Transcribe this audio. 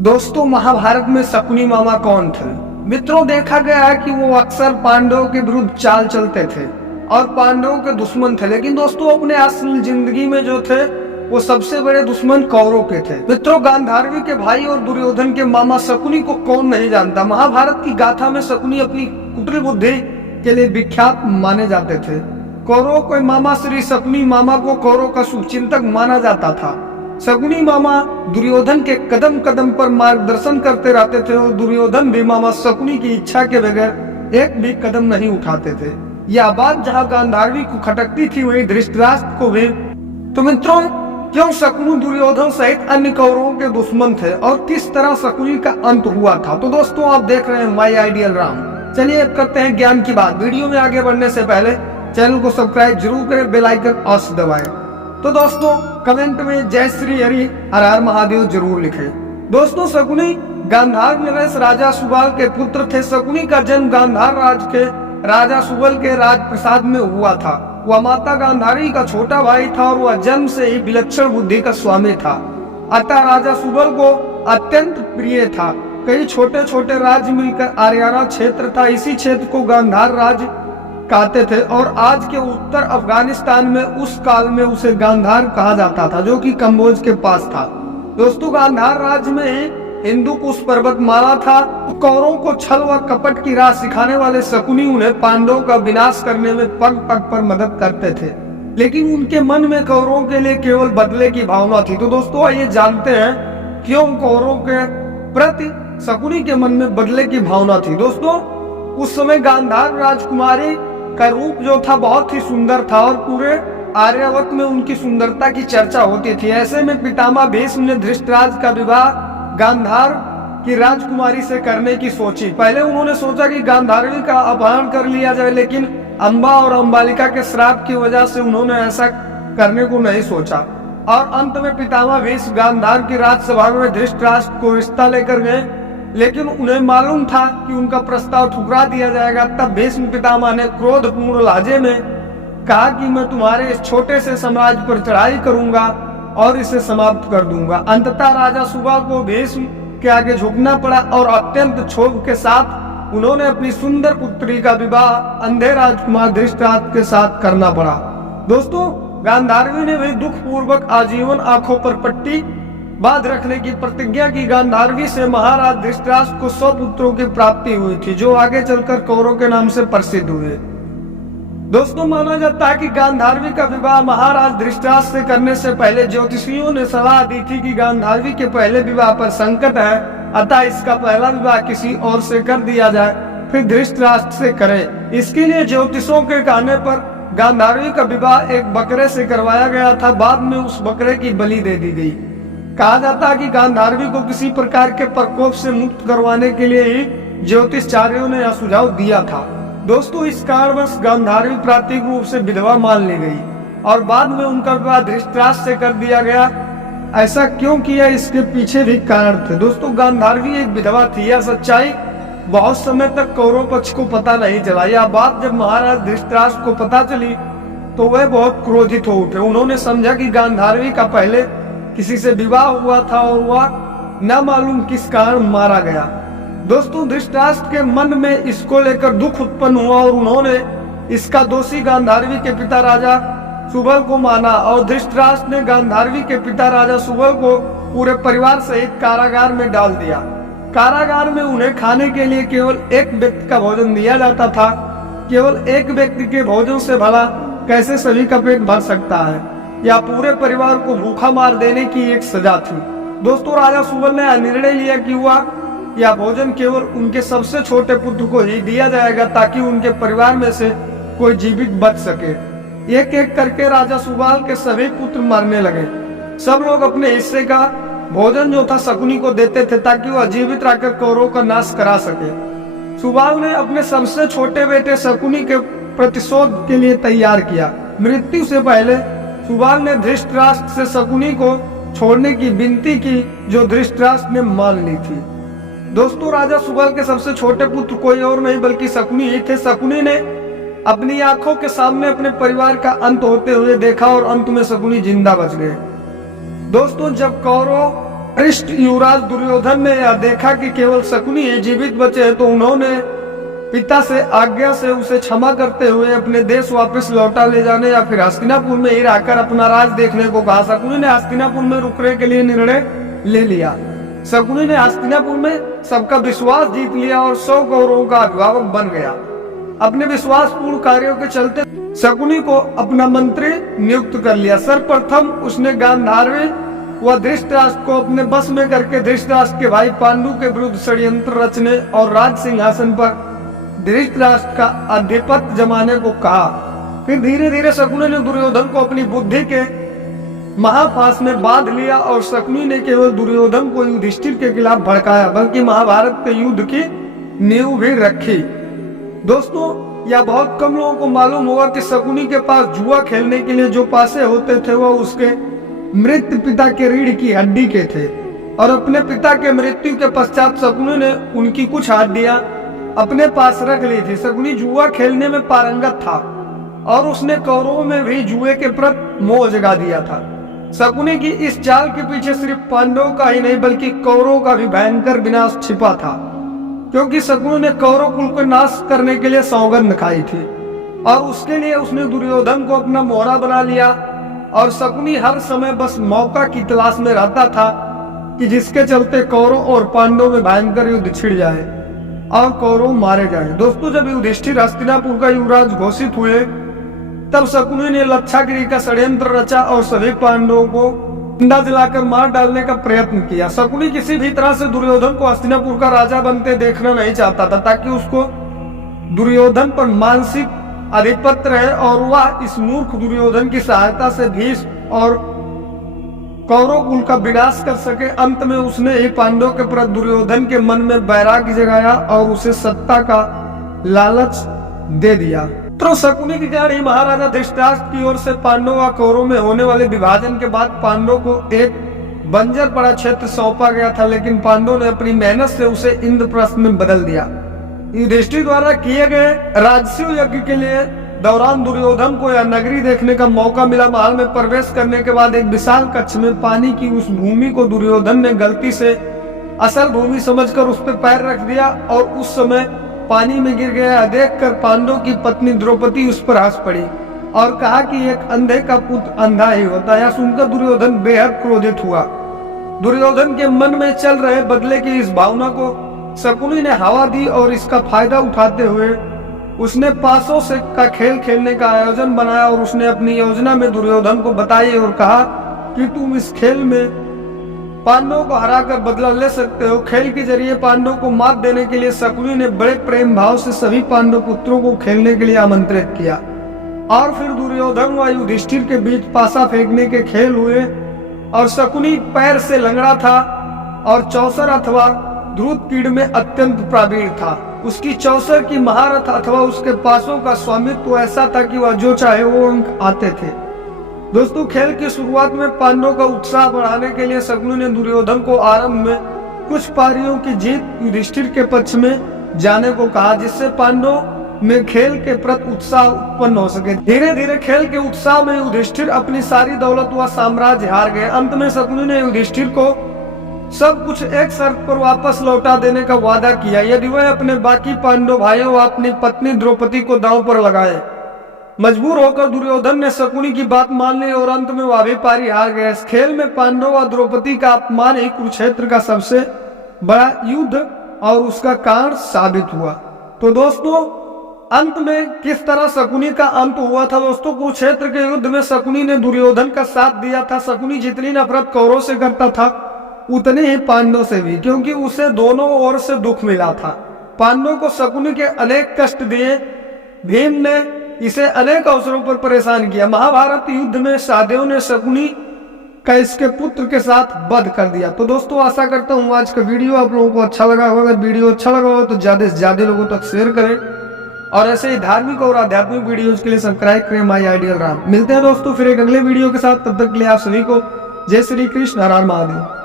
दोस्तों, महाभारत में शकुनी मामा कौन थे? मित्रों, देखा गया है कि वो अक्सर पांडवों के विरुद्ध चाल चलते थे और पांडवों के दुश्मन थे। लेकिन दोस्तों, अपने असल जिंदगी में जो थे वो सबसे बड़े दुश्मन कौरवों के थे। मित्रों, गांधारी के भाई और दुर्योधन के मामा शकुनी को कौन नहीं जानता। महाभारत की गाथा में शकुनी अपनी कुटिल बुद्धि के लिए विख्यात माने जाते थे। कौरवों के मामा श्री शकुनी मामा को कौरवों का शुभचिंतक माना जाता था। शकुनी मामा दुर्योधन के कदम कदम पर मार्गदर्शन करते रहते थे और दुर्योधन भी मामा शकुनी की इच्छा के बगैर एक भी कदम नहीं उठाते थे। यह बात जहाँ गांधारी को खटकती थी वहीं धृतराष्ट्र को भी। तो मित्रों, क्यों शकुनी दुर्योधन सहित अन्य कौरवों के दुश्मन थे और किस तरह शकुनी का अंत हुआ था? तो दोस्तों, आप देख रहे हैं माई आइडियल राम। चलिए अब करते हैं ज्ञान की बात। वीडियो में आगे बढ़ने से पहले चैनल को सब्सक्राइब जरूर करें, बेल आइकन अवश्य दबाएं। तो दोस्तों, कमेंट में जय श्री हरि हर हर महादेव जरूर लिखें। दोस्तों, शकुनी गांधार नरेश राजा सुबल के पुत्र थे। शकुनी का जन्म गांधार राज के राजा सुबल के राजप्रसाद में हुआ था। वह माता गांधारी का छोटा भाई था और वह जन्म से ही विलक्षण बुद्धि का स्वामी था। अतः राजा सुबल को अत्यंत प्रिय था। कई छोटे छोटे राज्य मिलकर आर्याना क्षेत्र था। इसी क्षेत्र को गांधार राज्य कहते थे और आज के उत्तर अफगानिस्तान में उस काल में उसे गांधार कहा जाता था, जो कि कम्बोज के पास था। दोस्तों, गांधार राज्य में हिंदू कुश पर्वतमाला था। कौरवों को छल व कपट की राह सिखाने वाले शकुनी उन्हें पांडवों का विनाश करने में पग पग पर मदद करते थे, लेकिन उनके मन में कौरवों के लिए केवल बदले की भावना थी। तो दोस्तों, आइए जानते हैं क्यों कौरवों के प्रति शकुनी के मन में बदले की भावना थी। दोस्तों, उस समय गांधार राजकुमारी का रूप जो था बहुत ही सुंदर था और पूरे आर्यावर्त में उनकी सुंदरता की चर्चा होती थी। ऐसे में पितामह भीष्म ने धृतराष्ट्र का विवाह गांधार की राजकुमारी से करने की सोची। पहले उन्होंने सोचा कि गांधारी का अपहरण कर लिया जाए, लेकिन अंबा और अंबालिका के श्राप की वजह से उन्होंने ऐसा करने को नहीं सोचा और अंत में पितामह भीष्म गांधार की राजसभा में धृतराष्ट्र को रिश्ता लेकर गए, लेकिन उन्हें मालूम था कि उनका प्रस्ताव ठुकरा दिया जाएगा। तब भीष्म पितामह ने क्रोधपूर्ण लहजे में कहा कि मैं तुम्हारे इस छोटे से साम्राज्य पर चढ़ाई करूंगा और इसे समाप्त कर दूंगा। अंततः राजा सुबल को भीष्म के आगे झुकना पड़ा और अत्यंत क्षोभ के साथ उन्होंने अपनी सुंदर पुत्री का विवाह अंधे राजकुमार धृतराष्ट्र के साथ करना पड़ा। दोस्तों, गांधारी ने भी दुख पूर्वक आजीवन आंखों पर पट्टी बांध रखने की प्रतिज्ञा की। गांधारी से महाराज धृतराष्ट्र को 100 पुत्रों की प्राप्ति हुई थी, जो आगे चलकर कौरवों के नाम से प्रसिद्ध हुए। दोस्तों, माना जाता है कि गांधारी का विवाह महाराज धृतराष्ट्र से करने से पहले ज्योतिषियों ने सलाह दी थी कि गांधारी के पहले विवाह पर संकट है, अतः इसका पहला विवाह किसी और से कर दिया जाए, फिर धृतराष्ट्र से करें। इसके लिए ज्योतिषों के कहने पर गांधारी का विवाह एक बकरे से करवाया गया था। बाद में उस बकरे की बलि दे दी गई। कहा जाता है कि गांधारी को किसी प्रकार के प्रकोप से मुक्त करवाने के लिए ही ज्योतिषाचार्यों ने यह सुझाव दिया था। दोस्तों, इस कारणवश गांधारी प्राकृतिक रूप से विधवा मान ली गई और बाद में उनका विवाह धृतराष्ट्र से कर दिया गया। ऐसा क्यों किया, इसके पीछे भी कारण थे। दोस्तों, गांधारी एक विधवा थी। यह सच्चाई बहुत समय तक कौरव पक्ष को पता नहीं चला। यह बात जब महाराज धृतराष्ट्र को पता चली तो वह बहुत क्रोधित हो उठे। उन्होंने समझा कि गांधारी का पहले किसी से विवाह हुआ था और वह न मालूम किस कारण मारा गया। दोस्तों, धृतराष्ट्र के मन में इसको लेकर दुख उत्पन्न हुआ और उन्होंने इसका दोषी गांधारी के पिता राजा सुबल को माना और धृतराष्ट्र ने गांधारी के पिता राजा सुबल को पूरे परिवार सहित कारागार में डाल दिया। कारागार में उन्हें खाने के लिए केवल एक व्यक्ति का भोजन दिया जाता था। केवल एक व्यक्ति के भोजन से भला कैसे सभी का पेट भर सकता है? या पूरे परिवार को भूखा मार देने की एक सजा थी। दोस्तों, राजा सुबल ने निर्णय लिया कि वह यह भोजन केवल उनके सबसे छोटे पुत्र को ही दिया जाएगा, ताकि उनके परिवार में से कोई जीवित बच सके। एक एक करके राजा सुबल के सभी पुत्र मरने लगे। सब लोग अपने हिस्से का भोजन जो था शकुनी को देते थे, ताकि वह जीवित रहकर कौरवों का नाश करा सके। सुबल ने अपने सबसे छोटे बेटे शकुनी के प्रतिशोध के लिए तैयार किया। मृत्यु से पहले सुबल ने धृतराष्ट्र से शकुनी को छोड़ने की विनती की, जो धृतराष्ट्र ने मान ली थी। दोस्तों, राजा सुबल के सबसे छोटे पुत्र कोई और नहीं बल्कि शकुनी ही थे। शकुनी ने अपनी आंखों के सामने अपने परिवार का अंत होते हुए देखा और अंत में शकुनी जिंदा बच गए। दोस्तों, जब कौरव वरिष्ठ युवराज दुर्योधन ने यह देखा कि केवल शकुनी ही जीवित बचे हैं, तो उन्होंने पिता से आज्ञा से उसे क्षमा करते हुए अपने देश वापस लौटा ले जाने या फिर हस्तिनापुर में ही रहकर अपना राज देखने को कहा। शकुनी ने हस्तिनापुर में रुकने के लिए निर्णय ले लिया। शकुनी ने हस्तिनापुर में सबका विश्वास जीत लिया और 100 कौरवों का अभिभावक बन गया। अपने विश्वासपूर्ण कार्यों के चलते शकुनी को अपना मंत्री नियुक्त कर लिया। सर्वप्रथम उसने गांधारवी व धृतराष्ट्र को अपने बस में करके धृतराष्ट्र के भाई पांडु के विरुद्ध षड्यंत्र रचने और राज सिंहासन पर धृतराष्ट्र का आधिपत्य जमाने को कहा। फिर धीरे धीरे शकुनी ने दुर्योधन को अपनी बुद्धि के महाफास में बांध लिया और शकुनी ने केवल दुर्योधन को युधिष्ठिर के खिलाफ भड़काया, बल्कि महाभारत के युद्ध की नींव भी रखी। दोस्तों, यह बहुत कम लोगों को मालूम होगा कि शकुनी के पास जुआ खेलने के लिए जो पासे होते थे वह उसके मृत पिता के रीढ़ की हड्डी के थे, और अपने पिता के मृत्यु के पश्चात शकुनी ने उनकी कुछ हड्डियां अपने पास रख ली थी। शकुनी जुआ खेलने में पारंगत था और उसने कौरवों में भी जुए के प्रति मोह जगा दिया था। शकुनी की इस चाल के पीछे सिर्फ पांडवों का ही नहीं बल्कि कौरवों का भी भयंकर विनाश छिपा था, क्योंकि शकुनी ने कौरव कुल को नाश करने के लिए सौगंध खाई थी और उसके लिए उसने दुर्योधन को अपना मोहरा बना लिया। और शकुनी हर समय बस मौका की तलाश में रहता था कि जिसके चलते कौरव और पांडवों में भयंकर युद्ध छिड़ जाए और कौरव मारे जाए। दोस्तों, जब युधिष्ठिर हस्तिनापुर का युवराज घोषित हुए तब शकुनी ने लच्छागिरी का षड्यंत्र रचा और सभी पांडवों को जिंदा जलाकर मार डालने का प्रयत्न किया। शकुनी किसी भी तरह से दुर्योधन को हस्तिनापुर का राजा बनते देखना नहीं चाहता था, ताकि उसको दुर्योधन पर मानसिक आधिपत्य रहे और वह इस मूर्ख दुर्योधन की सहायता से भीष्म और कौरव कुल का विनाश कर सके। अंत में उसने ही पांडवों के प्रति दुर्योधन के मन में वैराग्य जगाया और उसे सत्ता का लालच दे दिया। तो शकुनी की गाड़ी महाराजा धृतराष्ट्र की ओर से पांडवों व कौरवों में होने वाले विभाजन के बाद पांडवों को एक बंजर पड़ा क्षेत्र सौंपा गया था, लेकिन पांडवों ने अपनी मेहनत से उसे इंद्रप्रस्थ में बदल दिया। युधिष्ठिर द्वारा किए गए राजसूय यज्ञ के लिए दौरान दुर्योधन को यह नगरी देखने का मौका मिला। महल में प्रवेश करने के बाद एक विशाल कक्ष में पानी की उस भूमि को दुर्योधन ने गलती से असल भूमि समझकर उस पर पैर रख दिया और उस समय पानी में गिर गया। देखकर पांडवों की पत्नी द्रौपदी उस पर हंस पड़ी और कहा कि एक अंधे का पुत्र अंधा ही होता है। यह सुनकर दुर्योधन बेहद क्रोधित हुआ। दुर्योधन के मन में चल रहे बदले की इस भावना को शकुनी ने हवा दी और इसका फायदा उठाते हुए उसने पासों से का खेल खेलने का आयोजन बनाया और उसने अपनी योजना में दुर्योधन को बताई और कहा कि तुम इस खेल में पांडवों को हराकर बदला ले सकते हो। खेल के जरिए पांडवों को मात देने के लिए शकुनी ने बड़े प्रेम भाव से सभी पांडव पुत्रों को खेलने के लिए आमंत्रित किया और फिर दुर्योधन व युधिष्ठिर के बीच पासा फेंकने के खेल हुए और शकुनी पैर से लंगड़ा था और चौसर अथवा ध्रुत पीड़ में अत्यंत प्रवीण था। उसकी चौसर की महारथ अथवा उसके पासों का स्वामित्व ऐसा था कि वह जो चाहे वो अंक आते थे। दोस्तों, खेल की शुरुआत में पांडवों का उत्साह बढ़ाने के लिए शकुनी ने दुर्योधन को आरंभ में कुछ पारियों की जीत युधिष्ठिर के पक्ष में जाने को कहा, जिससे पांडवों में खेल के प्रति उत्साह उत्पन्न हो सके। धीरे धीरे खेल के उत्साह में युधिष्ठिर अपनी सारी दौलत व साम्राज्य हार गए। अंत में शकुनी ने युधिष्ठिर को सब कुछ एक शर्त पर वापस लौटा देने का वादा किया, यदि वह अपने बाकी पांडव भाइयों व अपनी पत्नी द्रौपदी को दांव पर लगाए। मजबूर होकर दुर्योधन ने शकुनी की बात मान ली और अंत में वह भी पारी हार गए। इस खेल में पांडव व द्रौपदी का अपमान ही कुरुक्षेत्र का सबसे बड़ा युद्ध और उसका कारण साबित हुआ। तो दोस्तों, अंत में किस तरह शकुनी का अंत हुआ था। दोस्तों, कुरुक्षेत्र के युद्ध में शकुनी ने दुर्योधन का साथ दिया था। शकुनी जितनी नफरत कौरवों से करता था उतने ही पांडवों से भी, क्योंकि उसे दोनों ओर से दुख मिला था। पांडवों को शकुनी के अनेक कष्ट दिए। भीम ने इसे अनेक अवसरों पर परेशान किया। महाभारत युद्ध में सहदेव ने शकुनी का इसके पुत्र के साथ वध कर दिया। तो दोस्तों, आशा करता हूँ आज का वीडियो आप लोगों को अच्छा लगा होगा। अगर वीडियो अच्छा लगा हो तो ज्यादा से ज्यादा लोगों तक शेयर करें और ऐसे ही धार्मिक और आध्यात्मिक वीडियोज के लिए सब्सक्राइब करें माई आइडियल राम। मिलते हैं दोस्तों फिर एक अगले वीडियो के साथ। तब तक के लिए आप सभी को जय श्री कृष्ण, हर हर महादेव।